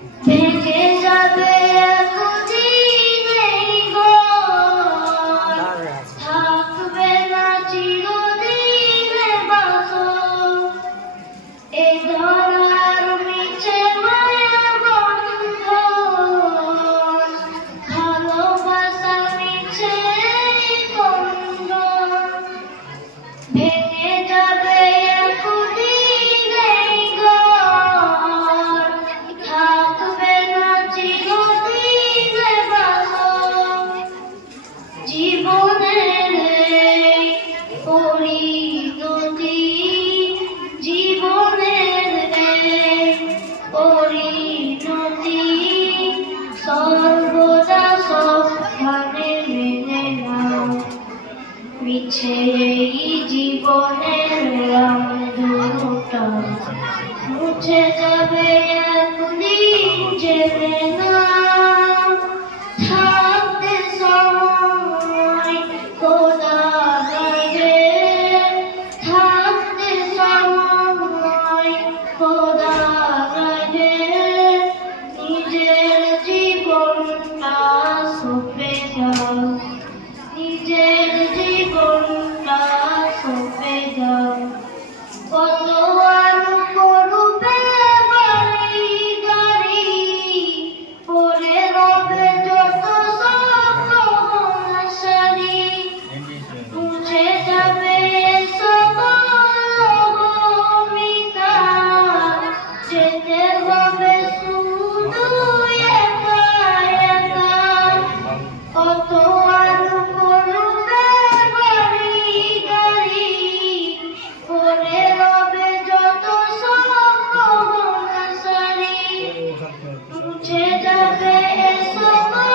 ভেঙে যাবে এতদিন এই ঘর, থাকবে না চিরদিন এ বাসর। এই ধরার নিচে মায়ার বন্ধন, ভালোবাসার নিচে এই বন্ধন। ভেঙে যাবে এতদিন এই ঘর, থাকবে না চিরদিন এ বাসর। জীবনের এই পরিণতি, জীবনের এই পরিণতি, সর্বদা সবখানে মেনে নাও। মিছে এই জীবনের রামধনুটা মুছে যাবে একদিন, জেনে নাও। থাকতে সময় খোদার আগে, থাকতে সময় খোদার আগে, নিজের জীবনটা সঁপে যাও, নিজের জীবনটা সঁপে যাও। কত আর করবে বাড়ি গাড়ি, পরে রবে যত স্বপ্ন হাসারি। মুছে যাবে সকল ভূমিকা, যেতে হবে শুধু একা একা। কত আর করবে বাড়ি গাড়ি, পরে রবে যত স্বপ্ন হাসারি। মুছে যাবে সকল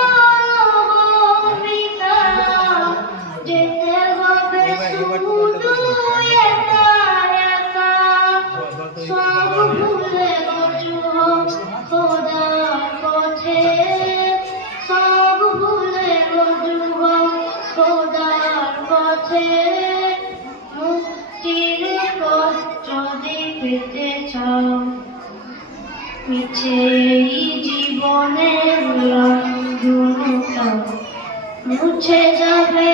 ভূমিকা, যেতে হবে শুধু একা একা। সব ভুলে গজু খোদার পথে, সব ভুলে গজু খোদার পথে। মুক্তির পথ যদি পেতে চাও, মিছে এই জীবনের রামধনুটা মুছে যাবে।